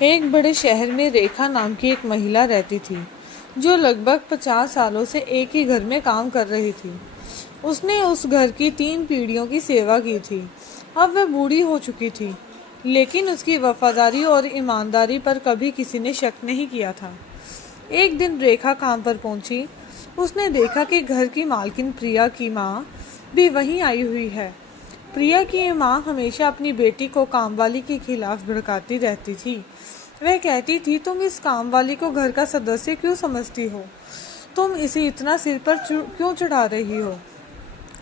एक बड़े शहर में रेखा नाम की एक महिला रहती थी जो लगभग 50 सालों से एक ही घर में काम कर रही थी। उसने उस घर की 3 पीढ़ियों की सेवा की थी। अब वह बूढ़ी हो चुकी थी, लेकिन उसकी वफादारी और ईमानदारी पर कभी किसी ने शक नहीं किया था। एक दिन रेखा काम पर पहुंची। उसने देखा कि घर की मालकिन प्रिया की माँ भी वहीं आई हुई है। प्रिया की माँ हमेशा अपनी बेटी को कामवाली के खिलाफ भड़काती रहती थी। वह कहती थी, तुम इस कामवाली को घर का सदस्य क्यों समझती हो? तुम इसे इतना सिर पर क्यों चढ़ा रही हो?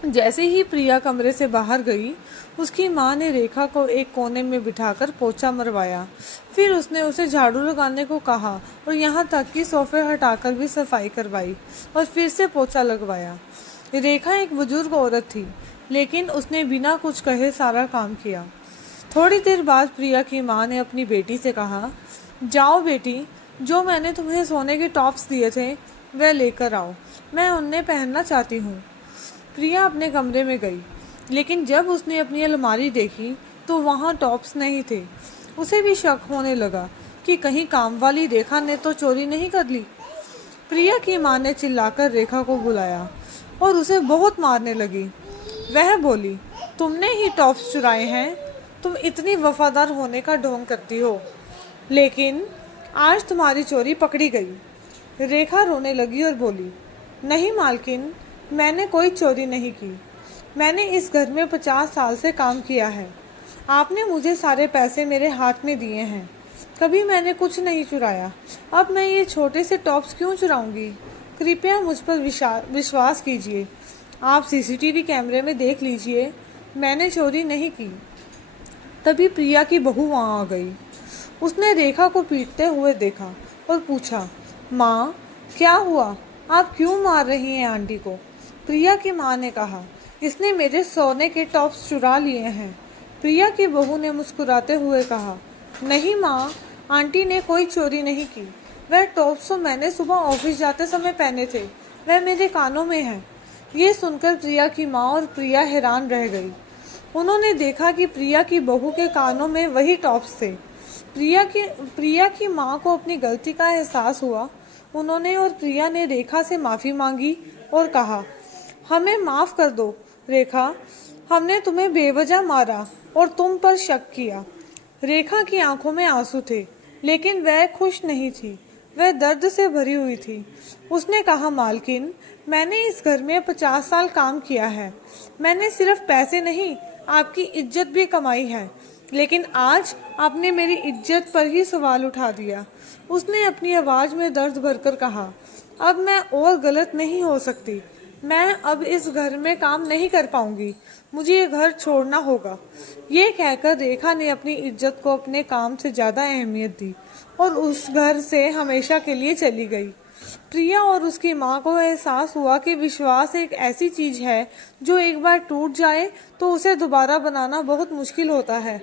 जैसे ही प्रिया कमरे से बाहर गई, उसकी माँ ने रेखा को एक कोने में बिठाकर पोछा मरवाया। फिर उसने उसे झाड़ू लगाने को कहा और यहाँ तक कि सोफे हटाकर भी सफाई करवाई और फिर से पोछा लगवाया। रेखा एक बुजुर्ग औरत थी, लेकिन उसने बिना कुछ कहे सारा काम किया। थोड़ी देर बाद प्रिया की माँ ने अपनी बेटी से कहा, जाओ बेटी, जो मैंने तुम्हें सोने के टॉप्स दिए थे वह लेकर आओ, मैं उन्हें पहनना चाहती हूँ। प्रिया अपने कमरे में गई, लेकिन जब उसने अपनी अलमारी देखी तो वहाँ टॉप्स नहीं थे। उसे भी शक होने लगा कि कहीं कामवाली रेखा ने तो चोरी नहीं कर ली। प्रिया की माँ ने चिल्लाकर रेखा को बुलाया और उसे बहुत मारने लगी। वह बोली, तुमने ही टॉप्स चुराए हैं। तुम इतनी वफादार होने का ढोंग करती हो, लेकिन आज तुम्हारी चोरी पकड़ी गई। रेखा रोने लगी और बोली, नहीं मालकिन, मैंने कोई चोरी नहीं की। मैंने इस घर में 50 साल से काम किया है। आपने मुझे सारे पैसे मेरे हाथ में दिए हैं, कभी मैंने कुछ नहीं चुराया। अब मैं ये छोटे से टॉप्स क्यों चुराऊंगी? कृपया मुझ पर विश्वास कीजिए। आप सीसीटीवी कैमरे में देख लीजिए, मैंने चोरी नहीं की। तभी प्रिया की बहू वहाँ आ गई। उसने रेखा को पीटते हुए देखा और पूछा, माँ, क्या हुआ? आप क्यों मार रही हैं आंटी को? प्रिया की माँ ने कहा, इसने मेरे सोने के टॉप्स चुरा लिए हैं। प्रिया की बहू ने मुस्कुराते हुए कहा, नहीं माँ, आंटी ने कोई चोरी नहीं की। वह टॉप्स तो मैंने सुबह ऑफिस जाते समय पहने थे, वह मेरे कानों में हैं। ये सुनकर प्रिया की माँ और प्रिया हैरान रह गई। उन्होंने देखा कि प्रिया की बहू के कानों में वही टॉप्स थे। प्रिया की माँ को अपनी गलती का एहसास हुआ। उन्होंने और प्रिया ने रेखा से माफ़ी मांगी और कहा, हमें माफ़ कर दो रेखा, हमने तुम्हें बेवजह मारा और तुम पर शक किया। रेखा की आंखों में आंसू थे, लेकिन वह खुश नहीं थी। वह दर्द से भरी हुई थी। उसने कहा, मालकिन, मैंने इस घर में 50 साल काम किया है। मैंने सिर्फ पैसे नहीं, आपकी इज्जत भी कमाई है, लेकिन आज आपने मेरी इज्जत पर ही सवाल उठा दिया। उसने अपनी आवाज़ में दर्द भरकर कहा, अब मैं और गलत नहीं हो सकती। मैं अब इस घर में काम नहीं कर पाऊंगी। मुझे ये घर छोड़ना होगा। ये कहकर रेखा ने अपनी इज्जत को अपने काम से ज़्यादा अहमियत दी और उस घर से हमेशा के लिए चली गई। प्रिया और उसकी माँ को एहसास हुआ कि विश्वास एक ऐसी चीज़ है जो एक बार टूट जाए तो उसे दोबारा बनाना बहुत मुश्किल होता है।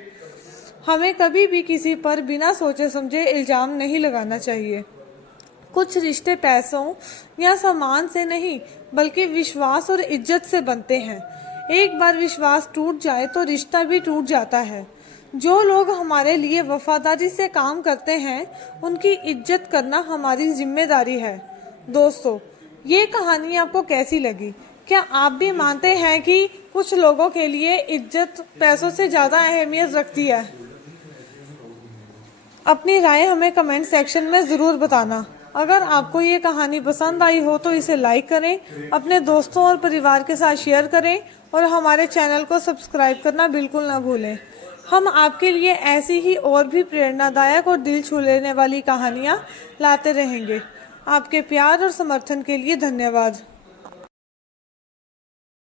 हमें कभी भी किसी पर बिना सोचे समझे इल्ज़ाम नहीं लगाना चाहिए। कुछ रिश्ते पैसों या सामान से नहीं, बल्कि विश्वास और इज्जत से बनते हैं। एक बार विश्वास टूट जाए तो रिश्ता भी टूट जाता है। जो लोग हमारे लिए वफादारी से काम करते हैं, उनकी इज्जत करना हमारी जिम्मेदारी है। दोस्तों, ये कहानी आपको कैसी लगी? क्या आप भी मानते हैं कि कुछ लोगों के लिए इज्जत पैसों से ज़्यादा अहमियत रखती है? अपनी राय हमें कमेंट सेक्शन में ज़रूर बताना। अगर आपको ये कहानी पसंद आई हो तो इसे लाइक करें, अपने दोस्तों और परिवार के साथ शेयर करें और हमारे चैनल को सब्सक्राइब करना बिल्कुल ना भूलें। हम आपके लिए ऐसी ही और भी प्रेरणादायक और दिल छू लेने वाली कहानियाँ लाते रहेंगे। आपके प्यार और समर्थन के लिए धन्यवाद।